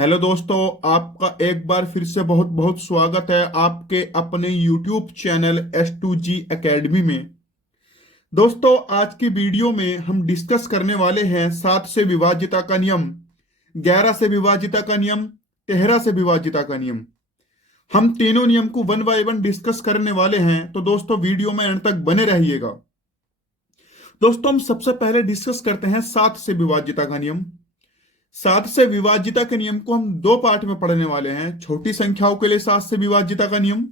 Hello दोस्तों, आपका एक बार फिर से बहुत बहुत स्वागत है आपके अपने YouTube चैनल S2G एकेडमी में। दोस्तों, आज की वीडियो में हम डिस्कस करने वाले हैं 7 से विभाज्यता का नियम, 11 से विभाज्यता का नियम, 13 से विभाज्यता का नियम। हम तीनों नियम को वन बाय वन डिस्कस करने वाले हैं, तो दोस्तों वीडियो में अंत तक बने रहिएगा। दोस्तों, हम सबसे पहले डिस्कस करते हैं 7 से विभाज्यता का नियम। 7 से विभाज्यता के नियम को हम दो पार्ट में पढ़ने वाले हैं। छोटी संख्याओं के लिए 7 से विभाज्यता का नियम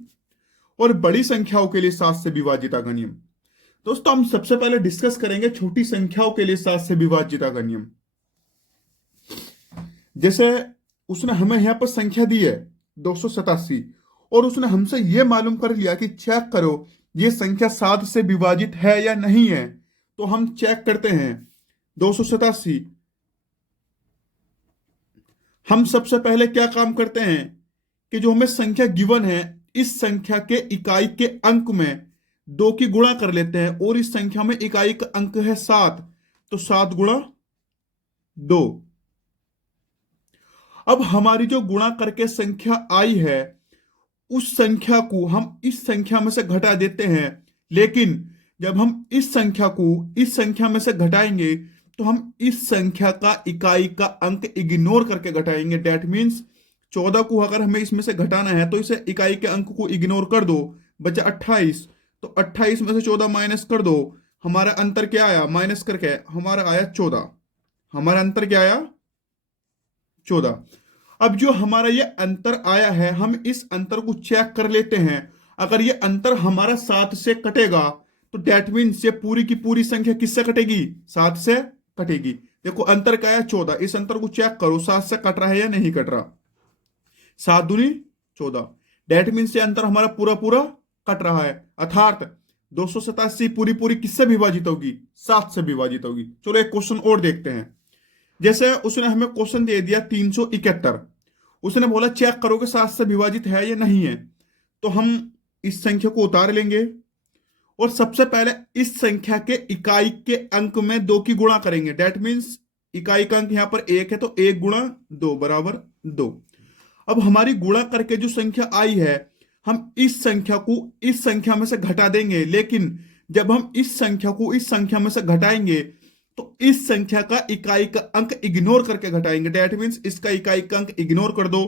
और बड़ी संख्याओं के लिए 7 से विभाज्यता का नियम। दोस्तों, हम सबसे पहले डिस्कस करेंगे छोटी संख्याओं के लिए 7 से विभाज्यता का नियम। जैसे उसने हमें यहां पर संख्या दी है 287 और उसने हमसे यह मालूम कर लिया कि चेक करो ये संख्या 7 से विभाजित है या नहीं है। तो हम चेक करते हैं 287। हम सबसे पहले क्या काम करते हैं कि जो हमें संख्या गिवन है, इस संख्या के इकाई के अंक में 2 की गुणा कर लेते हैं और इस संख्या में इकाई का अंक है 7, तो 7 गुणा 2। अब हमारी जो गुणा करके संख्या आई है उस संख्या को हम इस संख्या में से घटा देते हैं, लेकिन जब हम इस संख्या को इस संख्या में से घटाएंगे तो हम इस संख्या का इकाई का अंक इग्नोर करके घटाएंगे। डेट मीन्स 14 को अगर हमें इसमें से घटाना है तो इसे इकाई के अंक को इग्नोर कर दो, बचा 28। तो 28 में से 14 माइनस कर दो, हमारा अंतर क्या आया, माइनस करके हमारा आया 14। हमारा अंतर क्या आया, 14। अब जो हमारा ये अंतर आया है, हम इस अंतर को चेक कर लेते हैं। अगर ये अंतर हमारा 7 से कटेगा तो डेट मीन्स ये पूरी की पूरी संख्या किससे कटेगी, 7 से कटेगी। देखो अंतर क्या है, 14। इस अंतर को चेक करो 7 से कट रहा है या नहीं कट रहा। 7 दूनी 14, डेट मीन्स ये अंतर हमारा पूरा पूरा कट रहा है। अर्थात 287 पूरी पूरी किससे विभाजित होगी, 7 से विभाजित होगी। चलो एक क्वेश्चन और देखते हैं। जैसे उसने हमें क्वेश्चन दे दिया 371, उसने बोला चेक करो कि 7 से विभाजित है या नहीं है। तो हम इस संख्या को उतार लेंगे और सबसे पहले इस संख्या के इकाई के अंक में 2 की गुणा करेंगे। डेट मीन्स इकाई का अंक यहां पर 1 है तो 1 गुणा 2 बराबर 2। अब हमारी गुणा करके जो संख्या आई है, हम इस संख्या को इस संख्या में से घटा देंगे, लेकिन जब हम इस संख्या को इस संख्या में से घटाएंगे तो इस संख्या का इकाई का अंक इग्नोर करके घटाएंगे। डेट मीन्स इसका इकाई का अंक इग्नोर कर दो।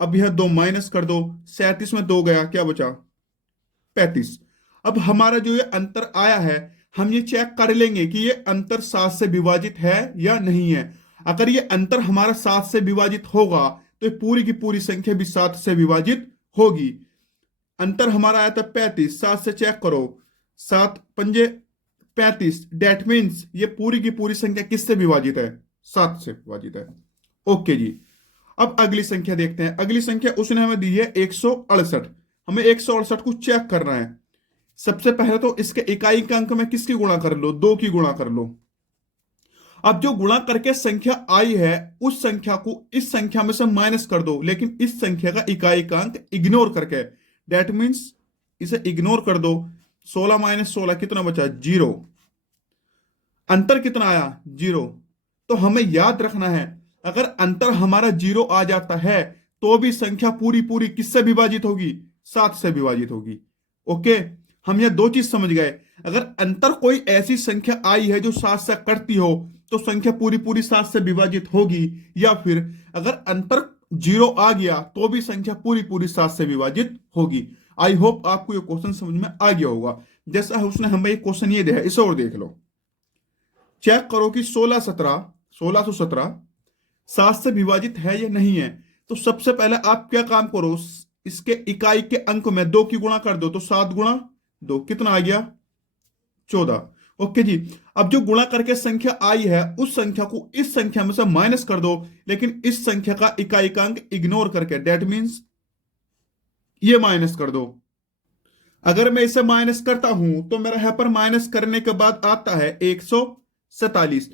अब यह 2 माइनस कर दो, 37 में 2 गया, क्या बचा 35। अब हमारा जो ये अंतर आया है, हम ये चेक कर लेंगे कि ये अंतर 7 से विभाजित है या नहीं है। अगर ये अंतर हमारा 7 से विभाजित होगा तो ये पूरी की पूरी संख्या भी 7 से विभाजित होगी। अंतर हमारा आया था 35, 7 से चेक करो, 7 पंजे 35। डेट मीन्स ये पूरी की पूरी संख्या किससे विभाजित है, 7 से विभाजित है। ओके जी, अब अगली संख्या देखते हैं। अगली संख्या उसने हमें दी है 168। हमें 168 को चेक करना है। सबसे पहले तो इसके इकाई के अंक में किसकी गुणा कर लो, 2 की गुणा कर लो। अब जो गुणा करके संख्या आई है उस संख्या को इस संख्या में से माइनस कर दो, लेकिन इस संख्या का इकाई का अंक इग्नोर करके। डेट मीन्स इसे इग्नोर कर दो। 16 माइनस 16 कितना बचा, 0। अंतर कितना आया, 0। तो हमें याद रखना है अगर अंतर हमारा 0 आ जाता है तो भी संख्या पूरी पूरी किससे विभाजित होगी, 7 से विभाजित होगी। ओके, हम यह 2 चीज समझ गए। अगर अंतर कोई ऐसी संख्या आई है जो 7 से कटती हो तो संख्या पूरी पूरी 7 से विभाजित होगी, या फिर अगर अंतर 0 आ गया तो भी संख्या पूरी पूरी 7 से विभाजित होगी। आई होप आपको ये क्वेश्चन समझ में आ गया होगा। जैसा उसने हमें ये क्वेश्चन ये दिया है, इसे और देख लो। चेक करो कि 1617 7 से विभाजित है या नहीं है। तो सबसे पहले आप क्या काम करो, इसके इकाई के अंक में 2 की गुणा कर दो, तो 7 गुणा 2 कितना आ गया, 14। ओके जी, अब जो गुणा करके संख्या आई है उस संख्या को इस संख्या में से माइनस कर दो, लेकिन इस संख्या का इकाई का अंक इग्नोर करके। डेट मीन्स ये माइनस कर दो। अगर मैं इसे माइनस करता हूं तो मेरा यहां पर माइनस करने के बाद आता है 147।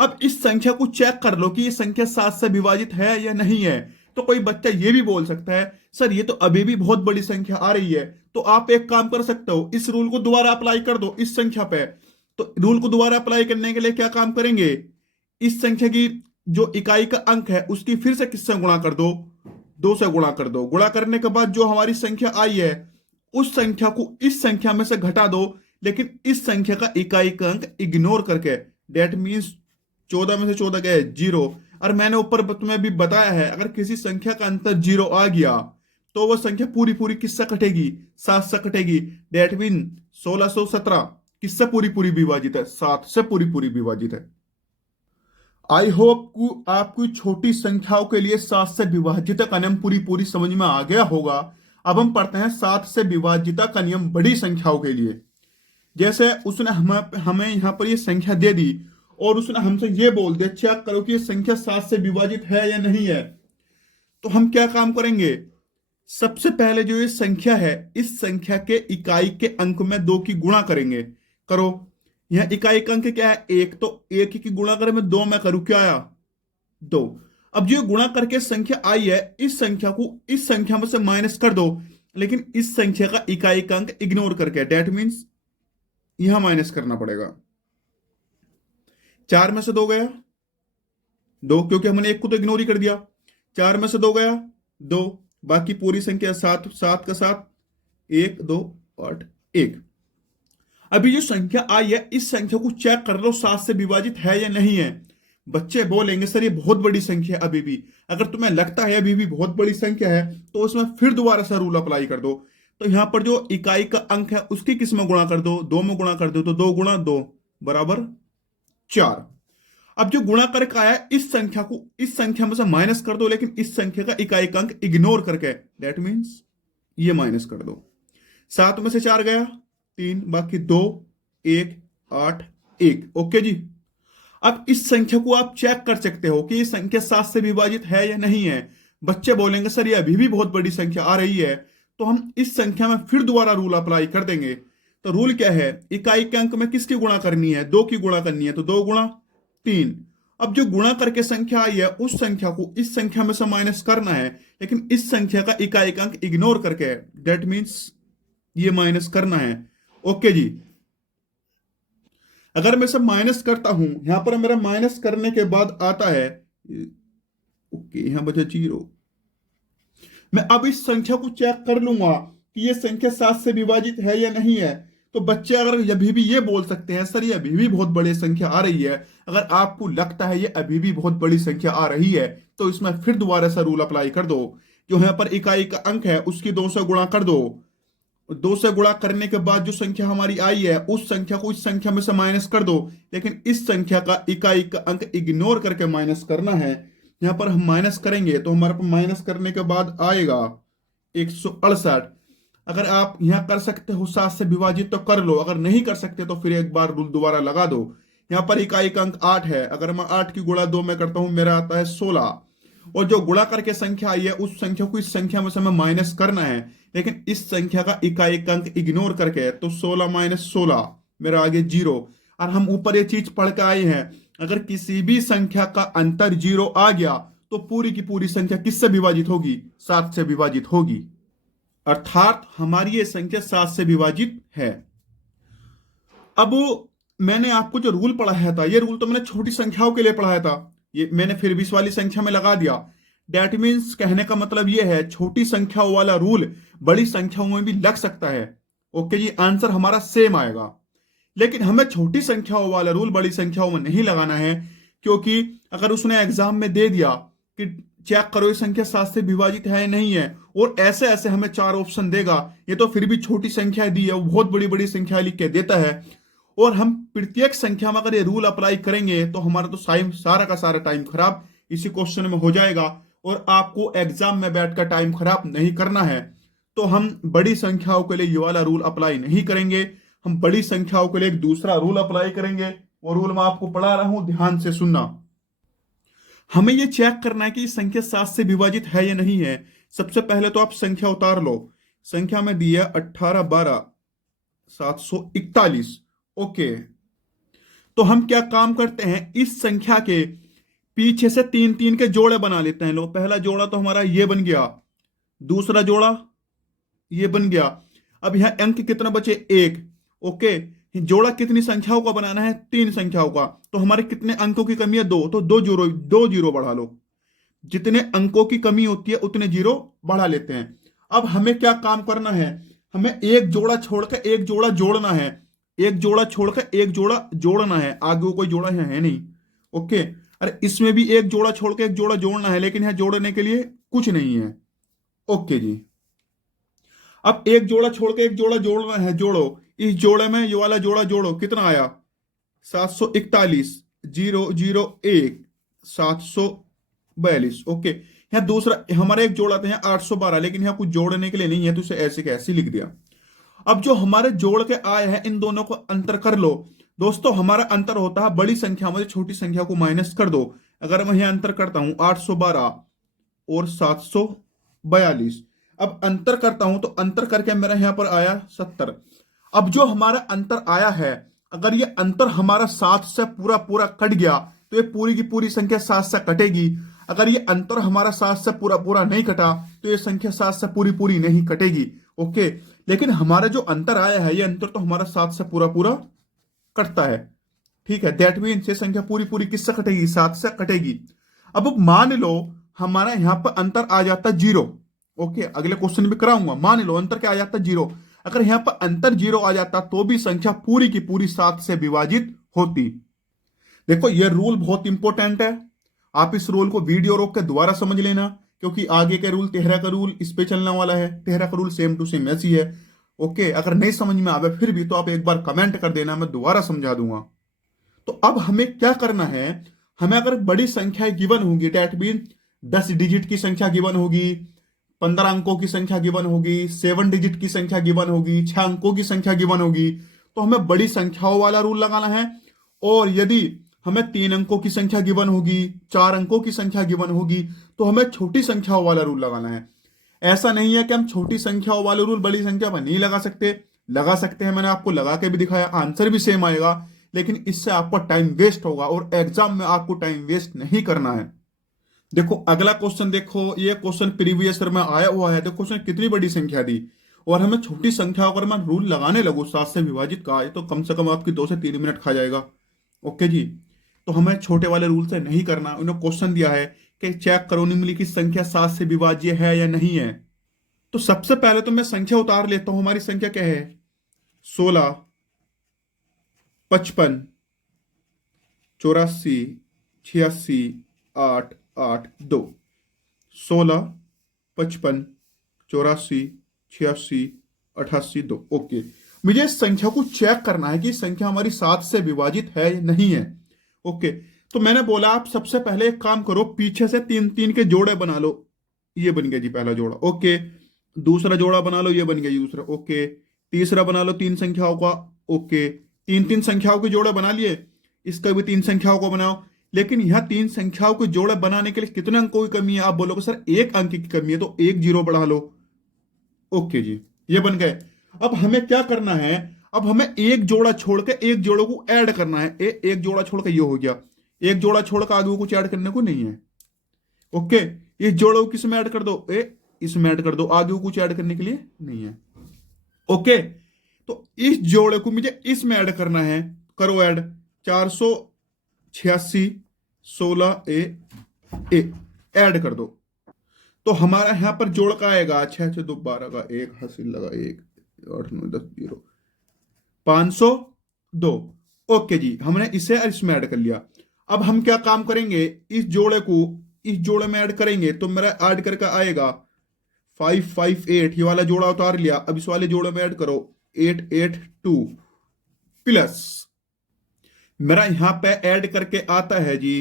अब इस संख्या को चेक कर लो कि ये संख्या 7 से विभाजित है या नहीं है। तो कोई बच्चा ये भी बोल सकता है सर ये तो अभी भी बहुत बड़ी संख्या आ रही है। तो आप एक काम कर सकते हो, इस रूल को दोबारा अप्लाई कर दो इस संख्या पे। तो रूल को दोबारा अप्लाई करने के लिए क्या काम करेंगे, इस संख्या की जो इकाई का अंक है उसकी फिर से किससे गुणा कर दो, 2 से गुणा कर दो। गुणा करने के बाद जो हमारी संख्या आई है उस संख्या को इस संख्या में से घटा दो, लेकिन इस संख्या का इकाई का अंक इग्नोर करके। डेट मीन्स 14 में से 14 गए 0। और मैंने ऊपर तुम्हें भी बताया है, अगर किसी संख्या का अंतर 0 आ गया तो वह संख्या पूरी पूरी किससे कटेगी, 7 से कटेगी। डेट मीन 1617 किससे पूरी पूरी विभाजित है, 7 से पूरी पूरी विभाजित है। आई होप आपको छोटी संख्याओं के लिए 7 से विभाजित का नियम पूरी पूरी समझ में आ गया होगा। अब हम पढ़ते हैं 7 से विभाजित का नियम बड़ी संख्याओं के लिए। जैसे उसने हमें यहाँ पर ये संख्या दे दी और उसने हमसे ये बोल दिया चेक करो कि ये संख्या 7 से विभाजित है या नहीं है। तो हम क्या काम करेंगे, सबसे पहले जो ये संख्या है इस संख्या के इकाई के अंक में 2 की गुणा करेंगे। करो, यह इकाई का अंक क्या है 1, तो 1 की गुणा करें मैं 2 में करूं, क्या आया 2। अब जो गुणा करके संख्या आई है इस संख्या को इस संख्या में से माइनस कर दो, लेकिन इस संख्या का इकाई का अंक इग्नोर करके। डेट मीन्स यहां माइनस करना पड़ेगा। 4 में से 2 गया 2, क्योंकि हमने 1 को तो इग्नोर ही कर दिया। 4 में से 2 गया 2, बाकी पूरी संख्या 7, 7 का 7, 1 2 8 1। अभी जो संख्या आई है इस संख्या को चेक कर लो 7 से विभाजित है या नहीं है। बच्चे बोलेंगे सर ये बहुत बड़ी संख्या है। अभी भी अगर तुम्हें लगता है अभी भी बहुत बड़ी संख्या है तो उसमें फिर दोबारा से रूल अप्लाई कर दो। तो यहां पर जो इकाई का अंक है उसकी किस में गुणा कर दो, 2 में गुणा कर दो, तो 2 गुणा 2 बराबर 4। अब जो गुणा करके आया इस संख्या को इस संख्या में से माइनस कर दो, लेकिन इस संख्या का इकाई का अंक इग्नोर करके। दैट मीन्स ये माइनस कर दो। 7 में से 4 गया 3, बाकी 2 1 8 1। ओके जी। अब इस संख्या को आप चेक कर सकते हो कि ये संख्या 7 से विभाजित है या नहीं है। बच्चे बोलेंगे सर ये अभी भी बहुत बड़ी संख्या आ रही है, तो हम इस संख्या में फिर दोबारा रूल अप्लाई कर देंगे। तो रूल क्या है, इकाई के अंक में किसकी गुणा करनी है, 2 की गुणा करनी है, तो 2 गुणा 3। अब जो गुणा करके संख्या आई है उस संख्या को इस संख्या में से माइनस करना है, लेकिन इस संख्या का इकाई का अंक इग्नोर करके। दैट मीन्स ये माइनस करना है। ओके जी। अगर मैं सब माइनस करता हूं, यहां पर मेरा माइनस करने के बाद आता है ओके यहां बचा 0। मैं अब इस संख्या को चेक कर लूंगा कि ये संख्या 7 से विभाजित है या नहीं है। तो बच्चे अगर अभी भी ये बोल सकते हैं सर ये अभी भी बहुत बड़ी संख्या आ रही है। अगर आपको लगता है ये अभी भी बहुत बड़ी संख्या आ रही है तो इसमें फिर दोबारा सा रूल अप्लाई कर दो। जो यहाँ पर इकाई का अंक है उसकी 2 से गुणा कर दो। 2 से गुणा करने के बाद जो संख्या हमारी आई है उस संख्या को इस संख्या में से माइनस कर दो, लेकिन इस संख्या का इकाई का अंक इग्नोर करके माइनस करना है। यहां पर हम माइनस करेंगे तो हमारे पास माइनस करने के बाद आएगा 168। अगर आप यहां कर सकते हो 7 से विभाजित तो कर लो, अगर नहीं कर सकते तो फिर एक बार रूल दोबारा लगा दो। यहां पर इकाई का अंक 8 है, अगर मैं 8 की गुणा 2 में करता हूं मेरा आता है 16। और जो गुणा करके संख्या आई है उस संख्या को इस संख्या में से हमें माइनस करना है, लेकिन इस संख्या का इकाई का अंक इग्नोर करके। तो 16 माइनस 16 मेरा आगे 0। और हम ऊपर ये चीज पढ़ के आए हैं, अगर किसी भी संख्या का अंतर 0 आ गया तो पूरी की पूरी संख्या किससे विभाजित होगी, 7 से विभाजित होगी। अर्थात हमारी ये संख्या 7 से विभाजित है। अब मैंने आपको जो रूल पढ़ाया था ये रूल तो मैंने छोटी संख्याओं के लिए पढ़ाया था, ये मैंने फिर भी इस वाली संख्या में लगा दिया। डेट मीन्स कहने का मतलब ये है छोटी संख्याओं वाला रूल बड़ी संख्याओं में भी लग सकता है। ओके जी, आंसर हमारा सेम आएगा। लेकिन हमें छोटी संख्याओं वाला रूल बड़ी संख्याओं में नहीं लगाना है, क्योंकि अगर उसने एग्जाम में दे दिया कि चेक करो ये संख्या 7 से विभाजित है या नहीं है, और ऐसे ऐसे हमें 4 ऑप्शन देगा, ये तो फिर भी छोटी संख्या दी है, वो बहुत बड़ी बड़ी संख्या लिख के देता है, और हम प्रत्येक संख्या में अगर ये रूल अप्लाई करेंगे तो हमारा तो सारा का सारा टाइम खराब इसी क्वेश्चन में हो जाएगा, और आपको एग्जाम में बैठकर टाइम खराब नहीं करना है। तो हम बड़ी संख्याओं के लिए ये वाला रूल अप्लाई नहीं करेंगे, हम बड़ी संख्याओं के लिए एक दूसरा रूल अप्लाई करेंगे। वो रूल मैं आपको पढ़ा रहा हूं, ध्यान से सुनना। हमें ये चेक करना है कि संख्या 7 से विभाजित है या नहीं है। सबसे पहले तो आप संख्या उतार लो। संख्या में दी है 18 12 741। ओके, तो हम क्या काम करते हैं, इस संख्या के पीछे से 3 3 के जोड़े बना लेते हैं लोग। पहला जोड़ा तो हमारा ये बन गया, दूसरा जोड़ा ये बन गया। अब यहां अंक कितना बचे, 1। ओके, जोड़ा कितनी संख्याओं का बनाना है? 3 संख्याओं का। तो हमारे कितने अंकों की कमी है? 2। तो 2 जीरो बढ़ा लो। जितने अंकों की कमी होती है उतने जीरो बढ़ा लेते हैं। अब हमें क्या काम करना है? हमें एक जोड़ा छोड़कर एक जोड़ा जोड़ना है। एक जोड़ा छोड़कर एक जोड़ा जोड़ना है। आगे वो कोई जोड़ा है नहीं। ओके। अरे इसमें भी एक जोड़ा छोड़ के एक जोड़ा जोड़ना है, लेकिन यहां जोड़ने के लिए कुछ नहीं है। ओके जी। अब एक जोड़ा छोड़ के एक जोड़ा जोड़ना है, जोड़ो। इस जोड़े में ये वाला जोड़ा जोड़ो, कितना आया? 741, 001, 742। ओके। यहाँ दूसरा हमारा एक जोड़ा था यहाँ 812, लेकिन यहाँ कुछ जोड़ने के लिए नहीं है, तो इसे ऐसे कैसे लिख दिया। अब जो हमारे जोड़ के आए हैं इन दोनों को अंतर कर लो। दोस्तों हमारा अंतर होता है बड़ी संख्या में छोटी संख्या को माइनस कर दो। अगर मैं यहाँ अंतर करता हूं 812 और 742, अब अंतर करता हूं तो अंतर करके मेरा यहां पर आया 70। अब जो हमारा अंतर आया है, अगर ये अंतर हमारा 7 से पूरा पूरा कट गया तो ये पूरी की पूरी संख्या 7 से कटेगी। अगर ये अंतर हमारा 7 से पूरा पूरा नहीं कटा तो ये संख्या 7 से पूरी पूरी नहीं कटेगी। ओके। लेकिन हमारा जो अंतर आया है ये अंतर तो हमारा 7 से पूरा पूरा कटता है। ठीक है, दैट मीन्स ये संख्या पूरी पूरी किससे कटेगी? 7 से कटेगी। अब मान लो हमारा यहां पर अंतर आ जाता 0। ओके, अगले क्वेश्चन भी कराऊंगा। मान लो अंतर क्या आ जाता? 0। अगर यहां पर अंतर 0 आ जाता तो भी संख्या पूरी की पूरी 7 से विभाजित होती। देखो ये रूल बहुत इंपॉर्टेंट है। आप इस रूल को वीडियो रोक के दोबारा समझ लेना, क्योंकि आगे के रूल 13 का रूल इस पे चलने वाला है। 13 का रूल सेम टू सेम ऐसी है। ओके, अगर नहीं समझ में आवे फिर भी तो आप एक बार कमेंट कर देना, मैं दोबारा समझा दूंगा। तो अब हमें क्या करना है? हमें अगर बड़ी संख्याएं गिवन होंगी, डेट मीन 10 डिजिट की संख्या गिवन होगी, 15 अंकों की संख्या गिवन होगी, 7 डिजिट की संख्या गिवन होगी, 6 अंकों की संख्या गिवन होगी, तो हमें बड़ी संख्याओं वाला रूल लगाना है। और यदि हमें 3 अंकों की संख्या गिवन होगी, 4 अंकों की संख्या गिवन होगी, तो हमें छोटी संख्याओं वाला रूल लगाना है। ऐसा नहीं है कि हम छोटी संख्याओं वाले रूल बड़ी संख्या पर नहीं लगा सकते, लगा सकते हैं। मैंने आपको लगा के भी दिखाया, आंसर भी सेम आएगा, लेकिन इससे आपका टाइम वेस्ट होगा और एग्जाम में आपको टाइम वेस्ट नहीं करना है। देखो अगला क्वेश्चन देखो, ये क्वेश्चन प्रीवियस ईयर में आया हुआ है। देखो क्वेश्चन कितनी बड़ी संख्या दी और हमें छोटी संख्या अगर मैं रूल लगाने लगूँ 7 से विभाजित का, तो कम से कम आपकी 2 से 3 मिनट खा जाएगा। ओके जी। तो हमें छोटे वाले रूल से नहीं करना। उन्होंने क्वेश्चन दिया है कि चेक करो निम्नलिखित संख्या 7 से विभाज्य है या नहीं है। तो सबसे पहले तो मैं संख्या उतार लेता हूं। हमारी संख्या क्या है? 16, 55, 84, 86, 8, 8, 2। 16, 55, 84, 86, 88, 2। ओके, मुझे इस संख्या को चेक करना है कि संख्या हमारी 7 से विभाजित है या नहीं है। ओके, तो मैंने बोला आप सबसे पहले एक काम करो, पीछे से 3-3 के जोड़े बना लो। ये बन गया जी पहला जोड़ा। ओके, दूसरा जोड़ा बना लो, ये बन गया दूसरा। ओके, तीसरा बना लो 3 संख्याओं का। ओके, 3-3 संख्याओं के जोड़े बना लिए, इसका भी 3 संख्याओं को बनाओ। लेकिन यह 3 संख्याओं के जोड़े बनाने के लिए कितने अंकों की कमी है? आप बोलोगे सर 1 अंक की कमी है, तो 1 जीरो बढ़ा लो। ओके जी, ये बन गए। अब हमें क्या करना है? अब हमें एक जोड़ा छोड़ के एक जोड़ों को ऐड करना है। एक जोड़ा छोड़ के ये हो गया, एक जोड़ा छोड़ के आगे कुछ ऐड करने को नहीं है। ओके, इस जोड़ों को किस में ऐड कर दो? इसमें ऐड कर दो, आगे कुछ ऐड करने के लिए नहीं है। ओके, तो इस जोड़े को मुझे इसमें ऐड करना है। करो ऐड। 486, 16 ऐड कर दो। तो हमारा यहां पर जोड़ का आएगा 6 6 2 12 का 1 हासिल लगा 1 8 9 10 0 502। ओके जी, हमने इसे इसमें ऐड कर लिया। अब हम क्या काम करेंगे? इस जोड़े को इस जोड़े में ऐड करेंगे तो मेरा ऐड करके आएगा 558। ये वाला जोड़ा उतार लिया। अब इस वाले जोड़े में ऐड करो 882 प्लस मेरा यहां पे ऐड करके आता है जी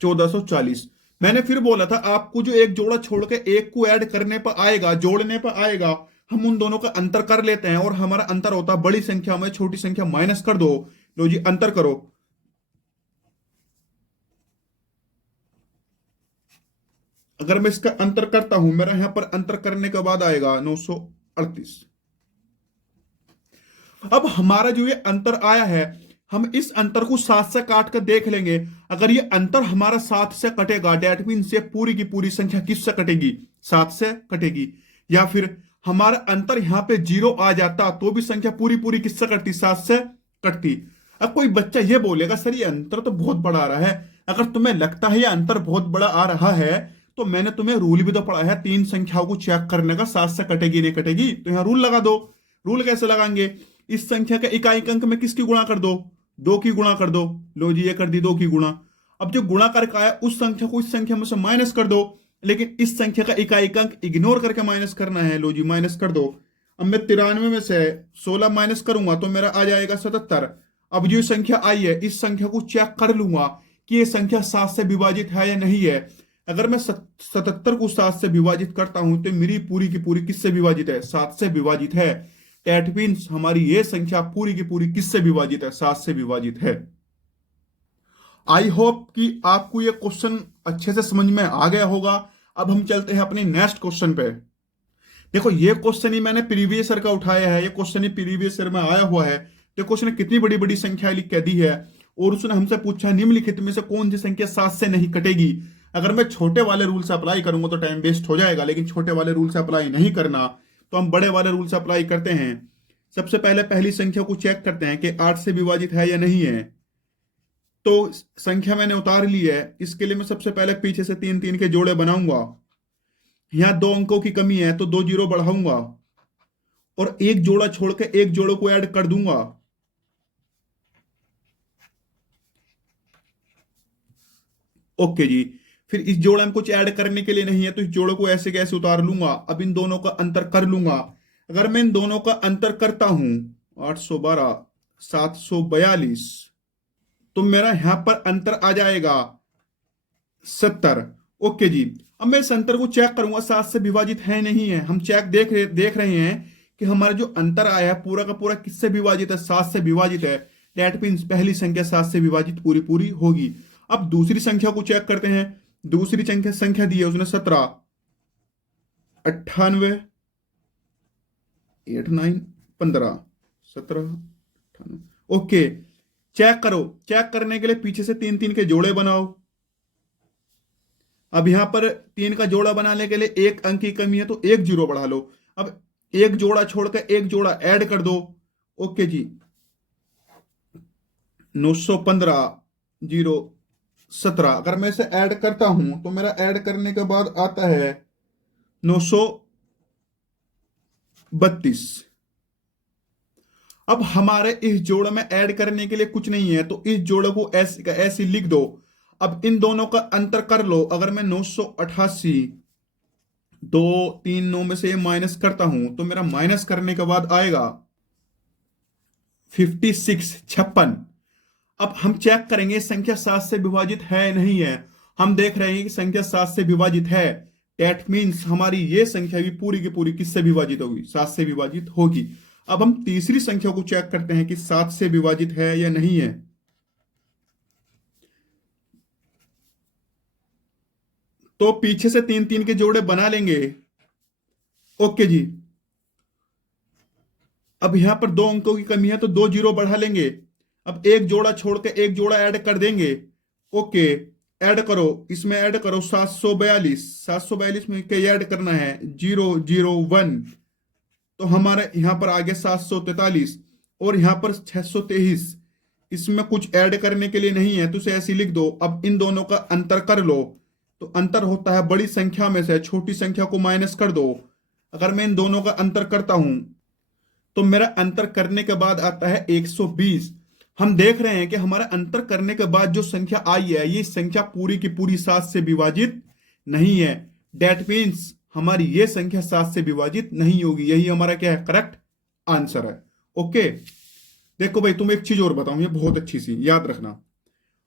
1440। मैंने फिर बोला था आपको, जो एक जोड़ा छोड़ के एक को ऐड करने पर आएगा, जोड़ने पर आएगा, हम उन दोनों का अंतर कर लेते हैं और हमारा अंतर होता है बड़ी संख्या में छोटी संख्या माइनस कर दो। लो जी, अंतर करो। अगर मैं इसका अंतर करता हूं, मेरा यहां पर अंतर करने के बाद आएगा 938। अब हमारा जो ये अंतर आया है, हम इस अंतर को 7 से काट कर देख लेंगे। अगर ये अंतर हमारा 7 से कटेगा, डेट मीन से पूरी की पूरी संख्या किससे कटेगी? 7 से कटेगी। या फिर हमारा अंतर यहां पे 0 आ जाता तो भी संख्या पूरी पूरी किससे कटती, 7 से कटती। अब कोई बच्चा ये बोलेगा सर ये अंतर तो बहुत बड़ा आ रहा है, अगर तुम्हें लगता है ये अंतर बहुत बड़ा आ रहा है तो मैंने तुम्हें रूल भी तो पढ़ा है तीन संख्याओं को चेक करने का, 7 से कटेगी नहीं कटेगी, तो यहाँ रूल लगा दो। रूल कैसे लगाएंगे, इस संख्या के इकाई अंक में किसकी गुणा कर दो, 2 की गुणा कर दो। लो जी ये कर दी 2 की गुणा। अब जो गुणा करके आया उस संख्या को इस संख्या में से माइनस कर दो, लेकिन इस संख्या का इकाई अंक इग्नोर करके माइनस करना है। लो जी माइनस कर दो। अब मैं 93 में से 16 माइनस करूंगा तो मेरा आ जाएगा 77। अब जो संख्या आई है इस संख्या को चेक कर लूंगा कि ये संख्या 7 से विभाजित है या नहीं है। अगर मैं 77 को 7 से विभाजित करता हूं तो मेरी पूरी की पूरी किससे विभाजित है, 7 से विभाजित है। दैट मीन्स हमारी ये संख्या पूरी की पूरी किससे विभाजित है, 7 से विभाजित है। आई होप कि आपको ये क्वेश्चन अच्छे से समझ में आ गया होगा। अब हम चलते हैं अपने नेक्स्ट क्वेश्चन पे। देखो ये क्वेश्चन ही मैंने प्रीवियस ईयर का उठाया है, ये क्वेश्चन ही प्रीवियस ईयर में आया हुआ है। तो क्वेश्चन ने कितनी बड़ी बड़ी संख्या लिख के दी है और उसने हमसे पूछा निम्नलिखित में से कौन सी संख्या 7 से नहीं कटेगी। अगर मैं छोटे वाले रूल से अप्लाई करूंगा तो टाइम वेस्ट हो जाएगा, लेकिन छोटे वाले रूल से अप्लाई नहीं करना तो हम बड़े वाले रूल से अप्लाई करते हैं। सबसे पहले पहली संख्या को चेक करते हैं कि 8 से विभाजित है या नहीं है। तो संख्या मैंने उतार ली है, इसके लिए मैं सबसे पहले पीछे से 3 3 के जोड़े बनाऊंगा। यहां 2 अंकों की कमी है तो 2 जीरो बढ़ाऊंगा और एक जोड़ा छोड़ के एक जोड़ों को ऐड कर दूंगा। ओके जी, फिर इस जोड़े में कुछ ऐड करने के लिए नहीं है तो इस जोड़े को ऐसे कैसे उतार लूंगा। अब इन दोनों का अंतर कर लूंगा। अगर मैं इन दोनों का अंतर करता हूं 812 742 तो मेरा यहां पर अंतर आ जाएगा 70। ओके जी, अब मैं इस अंतर को चेक करूंगा 7 से विभाजित है नहीं है। हम चेक देख रहे हैं कि हमारा जो अंतर आया है पूरा का पूरा किससे विभाजित है, 7 से विभाजित है। दैट मीन्स पहली संख्या 7 से विभाजित पूरी पूरी होगी। अब दूसरी संख्या को चेक करते हैं। दूसरी संख्या दी है उसने 17 98 8 9 15 17 98। ओके, चेक करो। चेक करने के लिए पीछे से 3 3 के जोड़े बनाओ। अब यहां पर 3 का जोड़ा बनाने के लिए एक अंक की कमी है तो एक जीरो बढ़ा लो। अब एक जोड़ा छोड़कर एक जोड़ा ऐड कर दो। ओके जी, 915 0 17। अगर मैं इसे ऐड करता हूं तो मेरा ऐड करने के बाद आता है 932। अब हमारे इस जोड़ में ऐड करने के लिए कुछ नहीं है तो इस जोड़ को ऐसे लिख दो। अब इन दोनों का अंतर कर लो। अगर मैं 988 2 3 9 में से माइनस करता हूं तो मेरा माइनस करने के बाद आएगा 56। अब हम चेक करेंगे संख्या 7 से विभाजित है नहीं है। हम देख रहे हैं कि संख्या 7 से विभाजित है। दैट मीन्स हमारी ये संख्या भी पूरी की पूरी किससे विभाजित होगी, 7 से विभाजित होगी। अब हम तीसरी संख्या को चेक करते हैं कि 7 से विभाजित है या नहीं है। तो पीछे से 3 3 के जोड़े बना लेंगे। ओके जी, अब यहां पर 2 अंकों की कमी है तो 2 जीरो बढ़ा लेंगे। अब एक जोड़ा छोड़ के एक जोड़ा ऐड कर देंगे। ओके, ऐड करो, इसमें ऐड करो 742 में क्या ऐड करना है 001। तो हमारे यहां पर आ गया 743 और यहां पर 623। इसमें कुछ ऐड करने के लिए नहीं है तो इसे ऐसे लिख दो। अब इन दोनों का अंतर कर लो तो अंतर होता है बड़ी संख्या में से छोटी संख्या को माइनस कर दो। अगर मैं इन दोनों का अंतर करता हूं तो मेरा अंतर करने के बाद आता है 120। हम देख रहे हैं कि हमारा अंतर करने के बाद जो संख्या आई है ये संख्या पूरी की पूरी 7 से विभाजित नहीं है। दैट मीन्स हमारी ये संख्या 7 से विभाजित नहीं होगी। यही हमारा क्या है, करेक्ट आंसर है। ओके, देखो भाई तुम एक चीज और बताऊं, ये बहुत अच्छी सी याद रखना।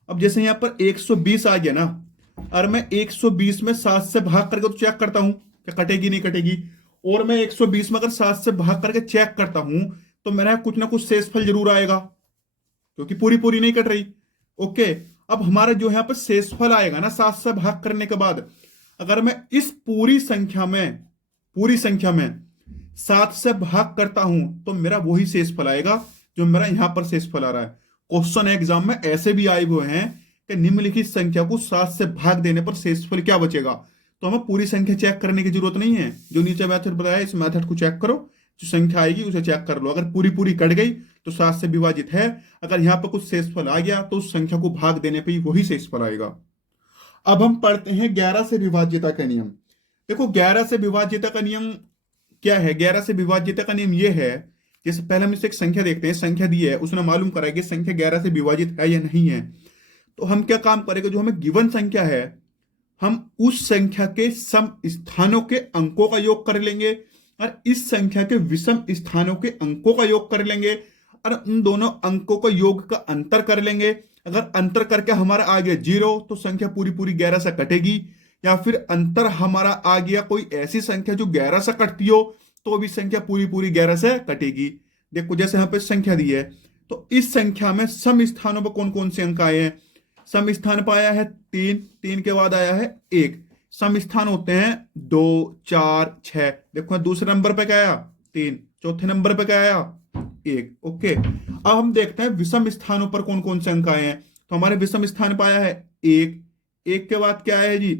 अब जैसे यहां पर 120 आ गया ना, और मैं 120 में 7 से भाग करके तो चेक करता हूं कि कटेगी नहीं कटेगी। और मैं 120 में अगर 7 से भाग करके चेक करता हूं तो मेरा कुछ ना कुछ शेषफल जरूर आएगा क्योंकि पूरी पूरी नहीं कट रही। ओके, अब हमारा जो यहाँ पर शेषफल आएगा ना 7 से भाग करने के बाद, अगर मैं इस पूरी संख्या में 7 से भाग करता हूं तो मेरा वही शेषफल आएगा जो मेरा यहां पर शेषफल आ रहा है। क्वेश्चन एग्जाम में ऐसे भी आए हुए हैं कि निम्नलिखित संख्या को 7 से भाग देने पर शेषफल क्या बचेगा। तो हमें पूरी संख्या चेक करने की जरूरत नहीं है। जो नीचे मेथड बताया इस मेथड को चेक करो, जो संख्या आएगी उसे चेक कर लो। अगर पूरी पूरी कट गई तो 7 से विभाजित है। अगर यहाँ पर कुछ शेषफल आ गया तो उस संख्या को भाग देने पे ही वही शेषफल आएगा। अब हम पढ़ते हैं 11 से विभाज्यता का नियम। देखो 11 से विभाज्यता का नियम क्या है। 11 से विभाज्यता का नियम यह है, जैसे पहले हम इसे एक संख्या देखते हैं, संख्या दी है, उसने मालूम करा कि संख्या 11 से विभाजित है या नहीं है। तो हम क्या काम करेंगे, जो हमें गिवन संख्या है हम उस संख्या के सम स्थानों के अंकों का योग कर लेंगे और इस संख्या के विषम स्थानों के अंकों का योग कर लेंगे और उन दोनों अंकों का योग का अंतर कर लेंगे। अगर अंतर करके हमारा आ गया 0 तो संख्या पूरी पूरी 11 से कटेगी, या फिर अंतर हमारा आ गया कोई ऐसी संख्या जो 11 से कटती हो तो भी संख्या पूरी पूरी 11 से कटेगी। देखो जैसे यहाँ पे संख्या दी है, तो इस संख्या में सम स्थानों पर कौन कौन से अंक आए हैं। सम स्थान पर आया है 3, 3 के बाद आया है 1। सम स्थान होते हैं 2, 4, 6। देखो दूसरे नंबर पे क्या आया 3, चौथे नंबर पे क्या आया 1। ओके, अब हम देखते हैं विषम स्थानों पर कौन कौन से अंक आए हैं। तो हमारे विषम स्थान पर आया है 1, 1 के बाद क्या है जी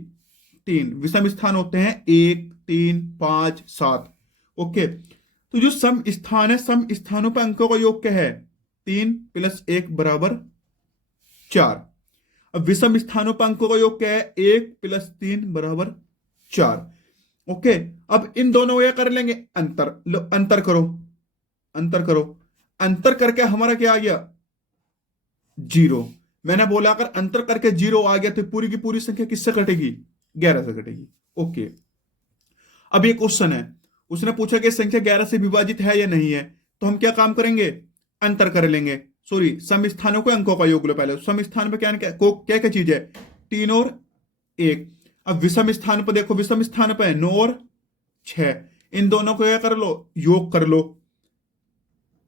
3। विषम स्थान होते हैं 1, 3, 5, 7। ओके, तो जो सम स्थान है सम स्थानों पर अंकों का योग क्या है 3 + 1 = 4। अब विषम स्थानों पर अंकों का योग क्या है 1 + 3 = 4। ओके, अब इन दोनों को क्या कर लेंगे अंतर। लो अंतर करो, अंतर करो, अंतर करके हमारा क्या आ गया 0। मैंने बोला अगर अंतर करके 0 आ गया तो पूरी की पूरी संख्या किससे कटेगी 11 से कटेगी। ओके, अब ये क्वेश्चन है, उसने पूछा कि संख्या 11 से विभाजित है या नहीं है। तो हम क्या काम करेंगे अंतर कर लेंगे, सॉरी सम स्थानों को अंकों का योग लो। पहले सम स्थान पे क्या क्या क्या चीज है 3 और 1। अब विषम स्थान पर देखो, विषम स्थान पे 9 और 6। इन दोनों को क्या कर लो योग कर लो।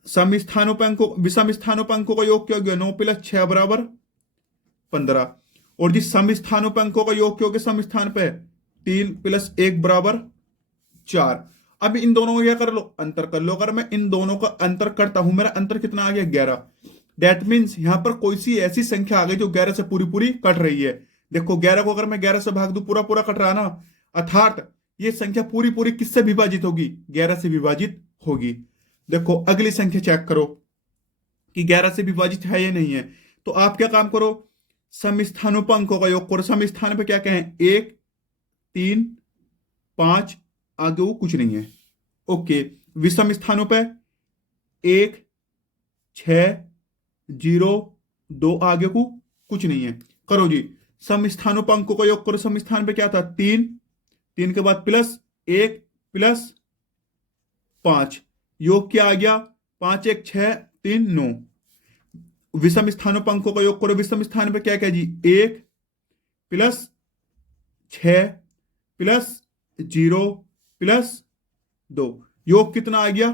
सम स्थानों पर अंकों विषम स्थानों पर अंकों का योग क्या हो गया 9 + 6 = 15। और जिस सम स्थानों पर अंकों का योग क्या हो गया सम स्थान पे 3 + 1 = 4। अब इन दोनों को क्या कर लो अंतर कर लो। अगर मैं इन दोनों का अंतर करता हूं मेरा अंतर कितना आ गया 11। दैट मीन्स यहां पर कोई सी ऐसी संख्या आ गई जो 11 से पूरी पूरी कट रही है। देखो 11 को अगर मैं 11 से भाग दूं पूरा पूरा कट रहा ना, अर्थात ये संख्या पूरी पूरी किससे विभाजित होगी 11 से विभाजित होगी। देखो अगली संख्या चेक करो कि 11 से विभाजित है या नहीं है। तो आप क्या काम करो सम स्थानों पर अंकों का योग करो। सम स्थान पर क्या कहें 1, 3, 5, आगे वो कुछ नहीं है। ओके, विषम स्थानों पे 1, 6, 0, 2, आगे को कुछ नहीं है। करो जी सम स्थानों पर अंकों का योग करो। सम स्थान पे क्या था 3, 3 के बाद +1 + 5, योग क्या आ गया 5, 1, 6, 3, 9। विषम स्थानों पर अंकों का योग करो। विषम स्थान पे क्या क्या जी 1 + 6 + 0 + 2, योग कितना आ गया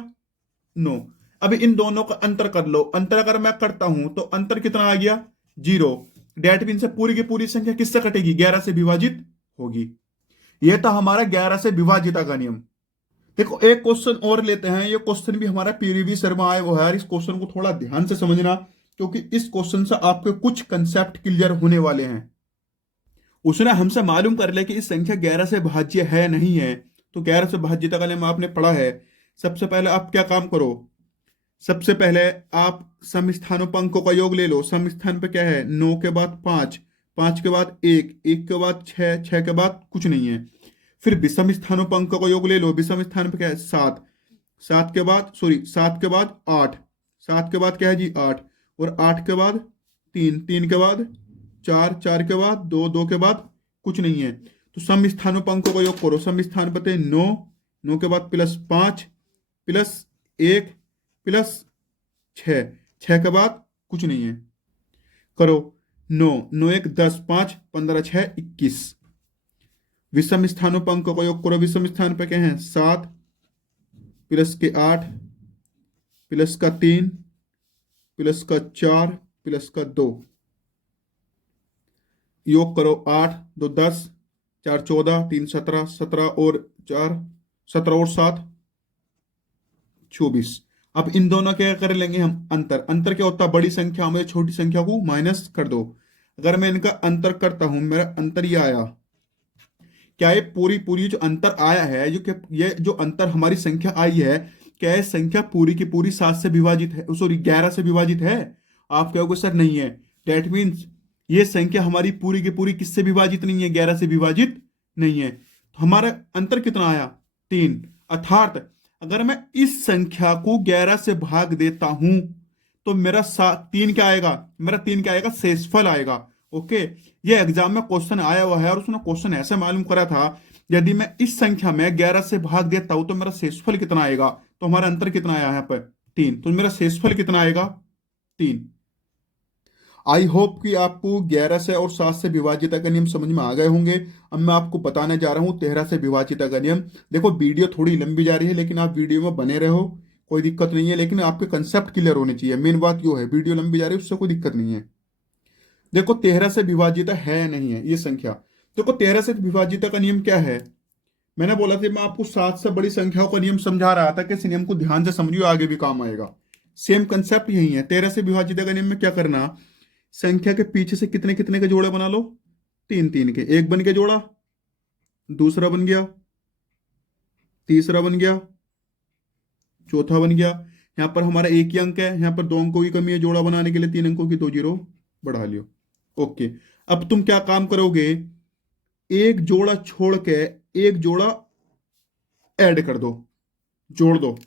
9। अब इन दोनों का अंतर कर लो। अंतर अगर मैं करता हूं तो अंतर कितना आ गया 0। डेट मीन से पूरी की पूरी संख्या किससे कटेगी 11 से विभाजित होगी। यह था हमारा 11 से विभाजिता का नियम। देखो एक क्वेश्चन और लेते हैं। ये क्वेश्चन भी हमारा पीवीवी शर्मा आया वो है। इस क्वेश्चन को थोड़ा ध्यान से समझना क्योंकि इस क्वेश्चन से आपके कुछ कंसेप्ट क्लियर होने वाले हैं। उसने हमसे मालूम कर लिया कि इस संख्या 11 से भाज्य है नहीं है। तो 11 से भाज्यता का नियम आपने पढ़ा है। सबसे पहले आप क्या काम करो, सबसे पहले आप सम स्थानों पर अंकों का योग ले लो। सम स्थान पे क्या है 9 के बाद 5, 5 के बाद 1, 1 के बाद 6, 6 के बाद कुछ नहीं है। फिर विषम स्थानों पर अंकों का योग ले लो। विषम स्थान पे क्या है 7, 7 के बाद 8, 7 के बाद क्या है जी 8, और 8 के बाद 3, 3 के बाद 4, 4 के बाद 2, 2 के बाद कुछ नहीं है। तो सम स्थानों पर अंकों का योग करो। सम स्थान पर 9, 9 के बाद +5 +1 +6, 6 के बाद कुछ नहीं है। करो 9, 9 1 10, 5 15 6 21। विषम स्थानों पर अंकों का योग करो। विषम स्थान पर क्या है 7 +8 +3 +4 +2, योग करो 8 2 10, 4 14, 3 17, 17 और 4 17 और 7 24। अब इन दोनों क्या कर लेंगे हम अंतर। अंतर क्या होता है बड़ी संख्या में छोटी संख्या को माइनस कर दो। अगर मैं इनका अंतर करता हूं मेरा अंतर ये आया क्या ये पूरी पूरी जो अंतर आया है, ये जो अंतर हमारी संख्या आई है, क्या ये संख्या पूरी की पूरी 7 से विभाजित है, सॉरी 11 से विभाजित है? आप कहोगे सर नहीं है। डेट मीन्स ये संख्या हमारी पूरी की पूरी किससे विभाजित नहीं है? 11 से विभाजित नहीं है। तो हमारा अंतर कितना आया? 3। अर्थात अगर मैं इस संख्या को 11 से भाग देता हूं तो मेरा 3 क्या आएगा? मेरा 3 क्या आएगा? शेषफल आएगा। ओके, ये एग्जाम में क्वेश्चन आया हुआ है और उसने क्वेश्चन ऐसे मालूम करा था, यदि मैं इस संख्या में 11 से भाग देता हूं तो मेरा शेषफल कितना आएगा? तो हमारा अंतर कितना आया यहाँ पर? 3। तो मेरा शेषफल कितना आएगा? 3। आई होप कि आपको 11 से और 7 से विभाजित का नियम समझ में आ गए होंगे। अब मैं आपको बताने जा रहा हूं 13 से विभाजित का नियम। देखो वीडियो थोड़ी लंबी जा रही है, लेकिन आप वीडियो में बने रहो, कोई दिक्कत नहीं है, लेकिन आपके कंसेप्ट क्लियर होने चाहिए। मेन बात यो है, वीडियो लंबी जा रही है उससे कोई दिक्कत नहीं है। देखो 13 से विभाजित है या नहीं है ये संख्या। देखो 13 से विभाजित का नियम क्या है? मैंने बोला था मैं आपको 7 से बड़ी संख्याओं का नियम समझा रहा था कि इस नियम को ध्यान से समझियो, आगे भी काम आएगा। सेम कंसेप्ट यही है। 13 से विभाजित का नियम में क्या करना, संख्या के पीछे से कितने कितने के जोड़े बना लो? 3 3 के। एक बन के जोड़ा, दूसरा बन गया, तीसरा बन गया, चौथा बन गया। यहां पर हमारा एक ही अंक है, यहां पर 2 अंकों की कमी है, जोड़ा बनाने के लिए 3 अंकों की 2 जीरो बढ़ा लियो। ओके, अब तुम क्या काम करोगे, एक जोड़ा छोड़ के एक जोड़ा ऐड कर दो, जोड़ दो।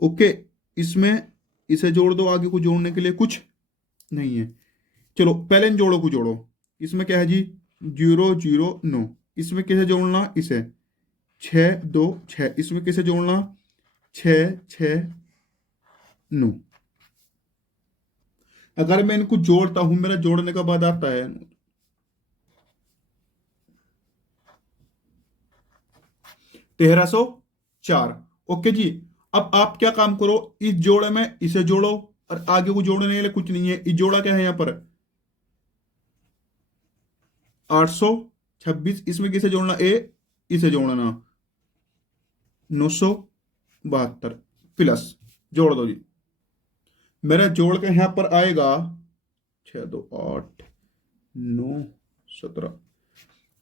ओके, इसमें इसे जोड़ दो, आगे को जोड़ने के लिए कुछ नहीं है। चलो पहले इन जोड़ों को जोड़ो। इसमें क्या है जी? 0 0 9। इसमें कैसे जोड़ना? इसे 6 2 6। इसमें कैसे जोड़ना? 6 6 9। अगर मैं इनको जोड़ता हूं, मेरा जोड़ने का बाद आता है 1304। ओके जी, अब आप क्या काम करो, इस जोड़े में इसे जोड़ो और आगे को जोड़ने के लिए कुछ नहीं है। इस जोड़ा क्या है यहां पर? 826। इसमें किसे जोड़ना? इसे जोड़ना 972 प्लस, जोड़ दो जी। मेरा जोड़ के यहां पर आएगा 6 2 8 9 17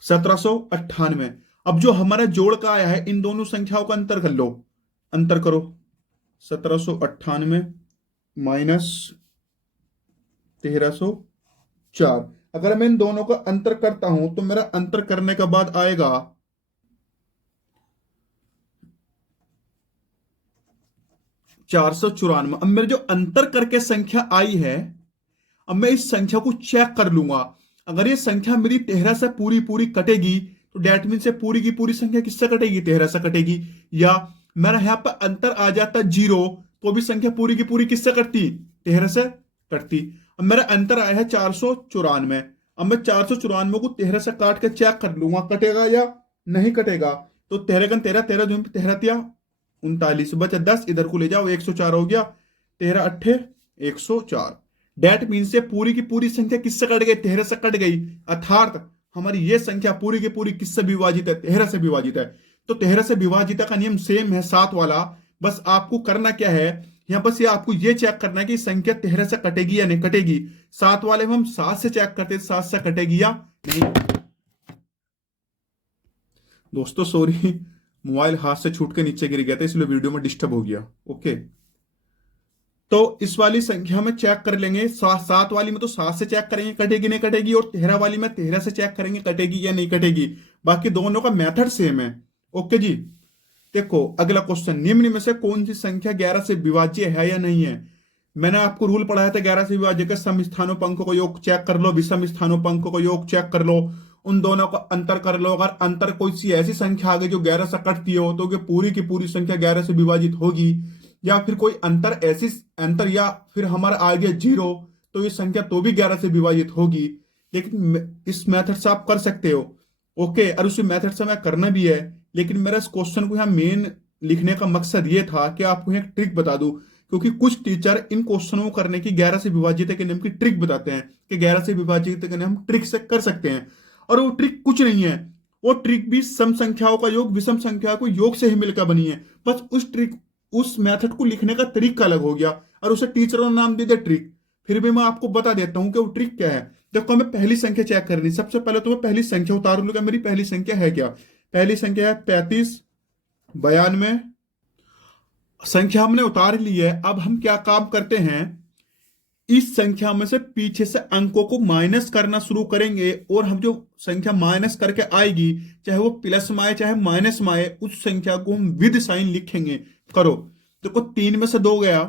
1798। अब जो हमारा जोड़ का आया है, इन दोनों संख्याओं का अंतर कर लो, अंतर करो। 1798 माइनस 1304। अगर मैं इन दोनों का अंतर करता हूं तो मेरा अंतर करने के बाद आएगा 494। अब मेरे जो अंतर करके संख्या आई है, अब मैं इस संख्या को चेक कर लूंगा। अगर ये संख्या मेरी 13 से पूरी पूरी कटेगी तो डेट मीन से पूरी की पूरी संख्या किससे कटेगी? 13 से कटेगी। या मेरा यहां पर अंतर आ जाता 0 तो भी संख्या पूरी की पूरी किससे कटती? 13 से कटती। अब मेरा अंतर आया है 494। अब मैं 494 को 13 से काट के चेक कर लूंगा, कटेगा या नहीं कटेगा। तो 13 13 13 दूनी 13 तिया 39 बचा 10, इधर को ले जाओ 104 हो गया। 13 अट्ठे 104। डेट मीन से पूरी की पूरी संख्या किससे कट गई? 13 से कट गई। अर्थात हमारी ये संख्या पूरी की पूरी किससे विभाजित है? 13 से विभाजित है। तो 13 से विभाजित का नियम सेम है 7 वाला। बस आपको करना क्या है, यहां बस ये आपको ये चेक करना है कि संख्या 13 से कटेगी या नहीं कटेगी। 7 वाले में हम 7 से चेक करते 7 से कटेगी या नहीं। दोस्तों सॉरी, मोबाइल हाथ से छूट के नीचे गिर गया था, इसलिए वीडियो में डिस्टर्ब हो गया। ओके, तो इस वाली संख्या में चेक कर लेंगे। 7 वाली में तो 7 से चेक करेंगे कटेगी नहीं कटेगी, और 13 वाली में 13 से चेक करेंगे कटेगी या नहीं कटेगी। बाकी दोनों का मेथड सेम है। ओके जी, देखो अगला क्वेश्चन, निम्न में से कौन सी संख्या 11 से विभाज्य है या नहीं है? मैंने आपको रूल पढ़ाया था 11 से विभाज्य का, सम स्थानों पर अंकों का योग चेक कर लो, विषम स्थानों पर अंकों का योग चेक कर लो, उन दोनों का अंतर कर लो। अगर अंतर कोई सी ऐसी संख्या आ गई जो 11 से कटती हो तो पूरी की पूरी संख्या 11 से विभाजित होगी। या फिर कोई अंतर ऐसी अंतर या फिर हमारा आ गया 0 तो ये संख्या तो भी 11 से विभाजित होगी। लेकिन इस मेथड से आप कर सकते हो। ओके, और उसी मेथड से मैं करना भी है। लेकिन मेरा इस क्वेश्चन को यहाँ मेन लिखने का मकसद ये था कि आपको एक ट्रिक बता दूं, क्योंकि कुछ टीचर इन क्वेश्चनों को करने की 11 से विभाजित के नियम की ट्रिक बताते हैं कि 11 से विभाजित के नियम हम ट्रिक से कर सकते हैं। और वो ट्रिक कुछ नहीं है, वो ट्रिक भी सम संख्याओं का योग विषम संख्या को योग से ही मिलकर बनी है। बस उस मेथड को लिखने का तरीका अलग हो गया और उसे टीचरों ने नाम दे दिया ट्रिक। फिर भी मैं आपको बता देता हूं कि वो ट्रिक क्या है। देखो, हमें पहली संख्या चेक करनी। सबसे पहले तो मैं पहली संख्या उतार लूंगा। मेरी पहली संख्या है क्या? पहली संख्या है 3592। संख्या हमने उतार ली है। अब हम क्या काम करते हैं, इस संख्या में से पीछे से अंकों को माइनस करना शुरू करेंगे, और हम जो संख्या माइनस करके आएगी, चाहे वो प्लस में आए चाहे माइनस में आए, उस संख्या को हम विद साइन लिखेंगे। करो। देखो, 3 में से 2 गया,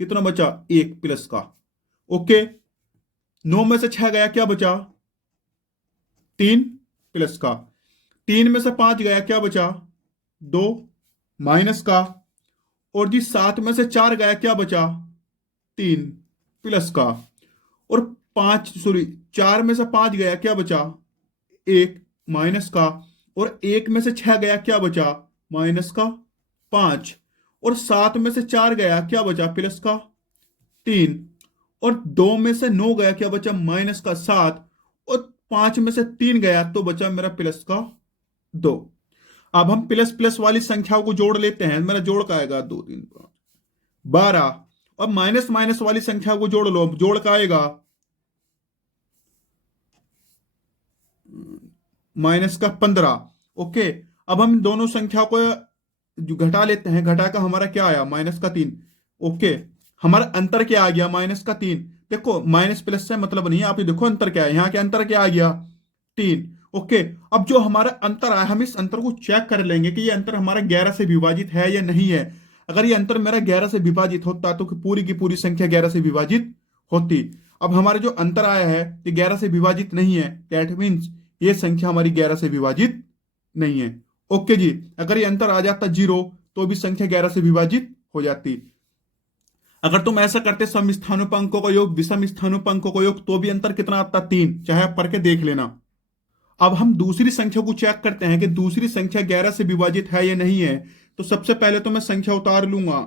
कितना बचा? 1 प्लस का। ओके। 9 में से 6 गया, क्या बचा? 3 प्लस का। 3 में से 5 गया, क्या बचा? 2 माइनस का। और जी 7 में से 4 गया, क्या बचा? 3 प्लस का। और 4 में से 5 गया, क्या बचा? 1 माइनस का। और 1 में से 6 गया, क्या बचा? माइनस का 5। और 7 में से 4 गया, क्या बचा? प्लस का 3। और 2 में से 9 गया, क्या बचा? माइनस का 7। और 5 में से 3 गया तो बचा मेरा प्लस का 2। अब हम प्लस प्लस वाली संख्याओं को जोड़ लेते हैं। मेरा जोड़ का आएगा 2 3 5 12। और माइनस माइनस वाली संख्या को जोड़ लो। जोड़ का आएगा -15। ओके। अब हम दोनों संख्या को जो घटा लेते हैं। घटा का हमारा क्या आया? -3। ओके। हमारा अंतर क्या आ गया? -3। देखो, माइनस प्लस से मतलब नहीं है। आप ये देखो अंतर क्या है। यहाँ के अंतर क्या आ गया? 3। ओके। अब जो हमारा अंतर आया, हम इस अंतर को चेक कर लेंगे कि ये अंतर हमारा 11 से विभाजित है या नहीं है। अगर ये अंतर मेरा 11 से विभाजित होता तो पूरी की पूरी संख्या 11 से विभाजित होती। अब हमारा जो अंतर आया है ये 11 से विभाजित नहीं है। दैट मीन्स ये संख्या हमारी 11 से विभाजित नहीं है। ओके जी। अगर ये अंतर आ जाता 0 तो भी संख्या 11 से विभाजित हो जाती। अगर तुम ऐसा करते सम स्थानों पर अंकों का योग विषम स्थानों पर अंकों का योग, तो भी अंतर कितना आता? 3। चाहे आप पढ़ के देख लेना। अब हम दूसरी संख्या को चेक करते हैं कि दूसरी संख्या 11 से विभाजित है या नहीं है। तो सबसे पहले तो मैं संख्या उतार लूंगा।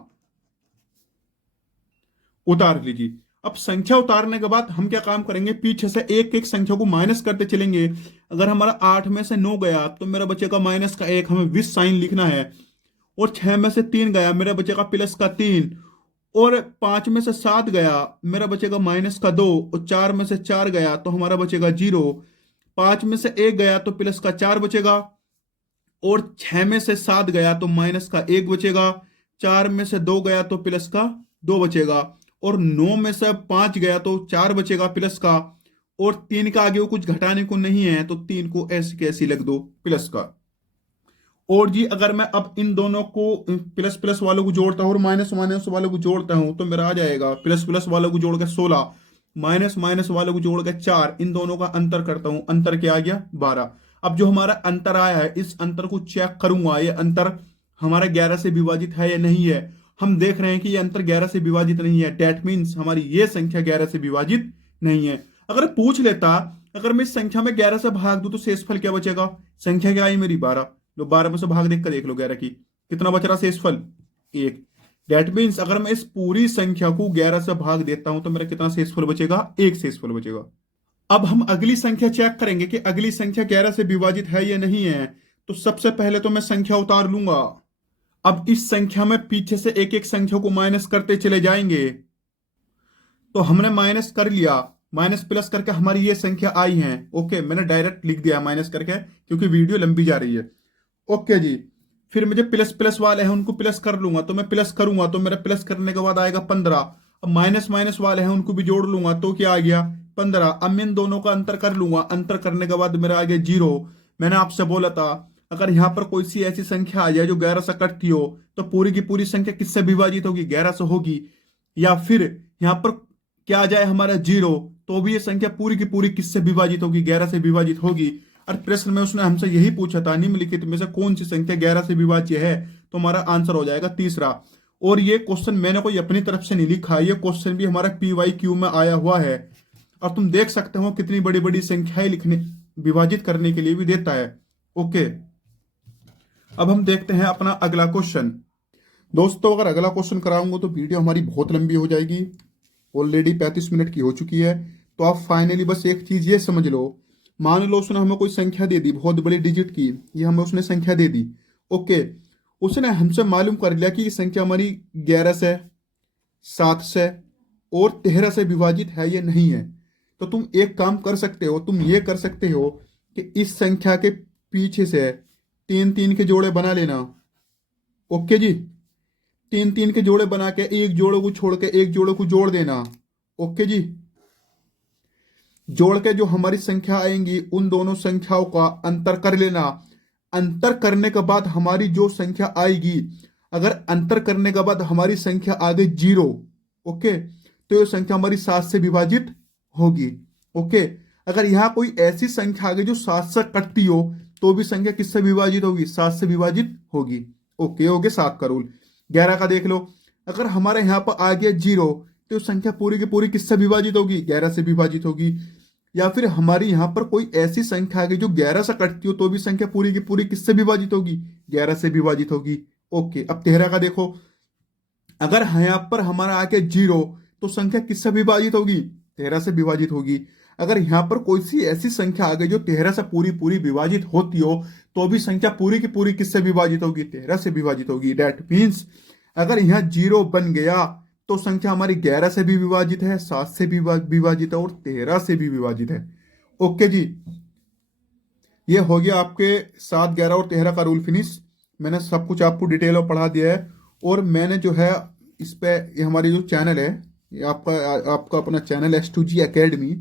उतार लीजिए। अब संख्या उतारने के बाद हम क्या काम करेंगे, पीछे से एक एक संख्या को माइनस करते चलेंगे। अगर हमारा 8 में से 9 गया तो मेरा बचेगा -1। हमें विथ साइन लिखना है। और 6 में से 3 गया, मेरा बचेगा +3। और 5 में से 7 गया, मेरा बचेगा -2। और 4 में से 4 गया तो हमारा बचेगा 0। 5 में से 1 गया तो +4 बचेगा। और 6 में से 7 गया तो -1 बचेगा। 4 में से 2 गया तो +2 बचेगा। और 9 में से 5 गया तो 4 बचेगा प्लस का। और 3 का आगे वो कुछ घटाने को नहीं है तो 3 को ऐसे कैसे लिख दो प्लस का। और जी अगर मैं अब इन दोनों को प्लस प्लस वालों को जोड़ता हूँ और माइनस माइनस वालों को जोड़ता हूँ तो मेरा आ जाएगा प्लस प्लस वालों को जोड़ के 16, माइनस माइनस वालों को जोड़ के 4। इन दोनों का अंतर करता हूँ, अंतर क्या आ गया? 12। अब जो हमारा अंतर आया है इस अंतर को चेक करूंगा, ये अंतर हमारा 11 से विभाजित है या नहीं है। हम देख रहे हैं कि ये अंतर 11 से विभाजित नहीं है। डेट मीन्स हमारी ये संख्या 11 से विभाजित नहीं है। अगर पूछ लेता, अगर मैं इस संख्या में 11 से भाग दूं तो शेषफल क्या बचेगा? संख्या क्या आई मेरी? 12। लो 12 में से भाग देख कर देख लो 11 की, कितना बच रहा शेषफल? 1। डेट मीन्स अगर मैं इस पूरी संख्या को 11 से भाग देता हूं तो मेरा कितना शेषफल बचेगा? 1 शेषफल बचेगा। अब हम अगली संख्या चेक करेंगे कि अगली संख्या 11 से विभाजित है या नहीं है। तो सबसे पहले तो मैं संख्या उतार लूंगा। अब इस संख्या में पीछे से एक एक संख्या को माइनस करते चले जाएंगे। तो हमने माइनस कर लिया, माइनस प्लस करके हमारी ये संख्या आई है। ओके, मैंने डायरेक्ट लिख दिया माइनस करके क्योंकि वीडियो लंबी जा रही है। ओके जी। फिर मुझे प्लस प्लस वाले हैं उनको प्लस कर लूंगा, तो मैं प्लस करूंगा तो मेरा प्लस करने के बाद आएगा 15। अब माइनस माइनस वाले हैं उनको भी जोड़ लूंगा तो क्या आ गया? 15। अब मैं इन दोनों का अंतर कर लूंगा, अंतर करने के बाद मेरा आ गया 0। मैंने आपसे बोला था अगर यहाँ पर कोई सी ऐसी संख्या आ जाए जो 11 से कटती हो तो पूरी की पूरी संख्या किससे विभाजित होगी? 11 से होगी। या फिर यहाँ पर क्या आ जाए हमारा 0 तो भी ये संख्या पूरी की पूरी किससे विभाजित होगी? 11 से विभाजित होगी। और प्रश्न में उसने हमसे यही पूछा था निम्नलिखित में से कौन सी संख्या 11 से विभाज्य है, तो हमारा आंसर हो जाएगा तीसरा। और ये क्वेश्चन मैंने कोई अपनी तरफ से नहीं लिखा, ये क्वेश्चन भी हमारा PYQ में आया हुआ है। और तुम देख सकते हो कितनी बड़ी बड़ी संख्याएं लिखने विभाजित करने के लिए भी देता है। ओके, अब हम देखते हैं अपना अगला क्वेश्चन। दोस्तों अगर अगला क्वेश्चन कराऊंगा तो वीडियो हमारी बहुत लंबी हो जाएगी, ऑलरेडी 35 मिनट की हो चुकी है। तो आप फाइनली बस एक चीज ये समझ लो, मान लो उसने हमें कोई संख्या दे दी बहुत बड़ी डिजिट की, ये हमें उसने संख्या दे दी। ओके, उसने हमसे मालूम कर लिया कि ये संख्या हमारी 11 से, 7 से, और 13 से विभाजित है या नहीं है। तो तुम एक काम कर सकते हो, तुम ये कर सकते हो कि इस संख्या के पीछे से 3 3 के जोड़े बना लेना। ओके जी, 3 3 के जोड़े बना के एक जोड़े को छोड़ के एक जोड़े को जोड़ देना। ओके जी, जोड़ के जो हमारी संख्या आएंगी उन दोनों संख्याओं का अंतर कर लेना। अंतर करने के बाद हमारी जो संख्या आएगी, अगर अंतर करने के बाद हमारी संख्या आ गई 0, ओके, तो ये संख्या हमारी 7 से विभाजित होगी। ओके, अगर यहाँ कोई ऐसी संख्या आ गई जो 7 से कटती हो तो भी संख्या किससे विभाजित होगी? 7 से विभाजित होगी। ओके, हो गया 7 का रूल। 11 का देख लो, अगर हमारे यहाँ पर आ गया 0 तो संख्या पूरी की पूरी किससे विभाजित होगी? 11 से विभाजित होगी। या फिर हमारी यहाँ पर कोई ऐसी संख्या आ गई जो 11 से कटती हो तो भी संख्या पूरी की पूरी किससे विभाजित होगी? 11 से विभाजित होगी। ओके, अब 13 का देखो, अगर यहाँ पर हमारा आ गया 0 तो संख्या किससे विभाजित होगी? 13 से विभाजित होगी। अगर यहाँ पर कोई सी ऐसी संख्या आ गई जो 13 से पूरी पूरी विभाजित होती हो तो भी संख्या पूरी की पूरी किससे विभाजित होगी? 13 से विभाजित होगी। दैट मीन्स अगर यहाँ 0 बन गया तो संख्या हमारी 11 से भी विभाजित है, 7 से भी विभाजित है और 13 से भी विभाजित है। ओके जी, ये हो गया आपके 7, 11 और 13 का रूल फिनिश। मैंने सब कुछ आपको डिटेल में पढ़ा दिया है। और मैंने जो है इस पे, ये हमारी जो चैनल है, ये आपका अपना चैनल S2G एकेडमी,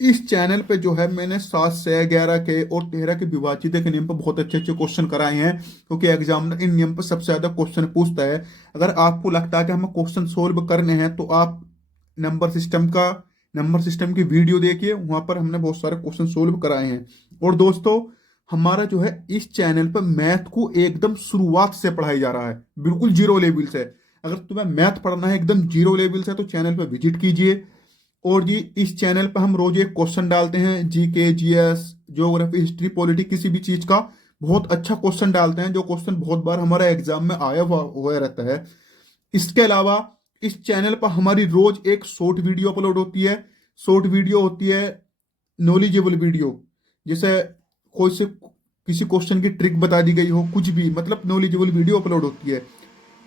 इस चैनल पे जो है मैंने 7 से 11 के और 13 के विभाजित के नियम पर बहुत अच्छे अच्छे क्वेश्चन कराए हैं, क्योंकि एग्जामिनर इन नियम पर सबसे ज्यादा क्वेश्चन पूछता है। अगर आपको लगता है कि हमें क्वेश्चन सोल्व करने हैं तो आप नंबर सिस्टम की वीडियो देखिए, वहां पर हमने बहुत सारे क्वेश्चन सोल्व कराए हैं। और दोस्तों, हमारा जो है इस चैनल पर मैथ को एकदम शुरुआत से पढ़ाया जा रहा है, बिल्कुल जीरो लेवल से। अगर तुम्हें मैथ पढ़ना है एकदम जीरो लेवल से तो चैनल पर विजिट कीजिए। और जी, इस चैनल पर हम रोज एक क्वेश्चन डालते हैं, GK, GS, geography, history, polity, किसी भी चीज का बहुत अच्छा क्वेश्चन डालते हैं, जो क्वेश्चन बहुत बार हमारे एग्जाम में आया हुआ रहता है। इसके अलावा इस चैनल पर हमारी रोज एक शॉर्ट वीडियो अपलोड होती है। शॉर्ट वीडियो होती है नॉलेजेबल वीडियो, जैसे कोई से किसी क्वेश्चन की ट्रिक बता दी गई हो, कुछ भी, मतलब नॉलेजेबल वीडियो अपलोड होती है।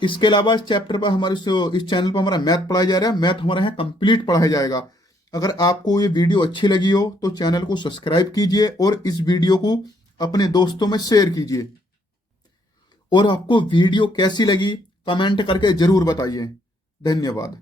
इसके अलावा इस चैप्टर पर इस चैनल पर हमारा मैथ पढ़ाया जा रहा है। मैथ हमारा यहाँ कंप्लीट पढ़ाया जाएगा। अगर आपको ये वीडियो अच्छी लगी हो तो चैनल को सब्सक्राइब कीजिए और इस वीडियो को अपने दोस्तों में शेयर कीजिए। और आपको वीडियो कैसी लगी कमेंट करके जरूर बताइए। धन्यवाद।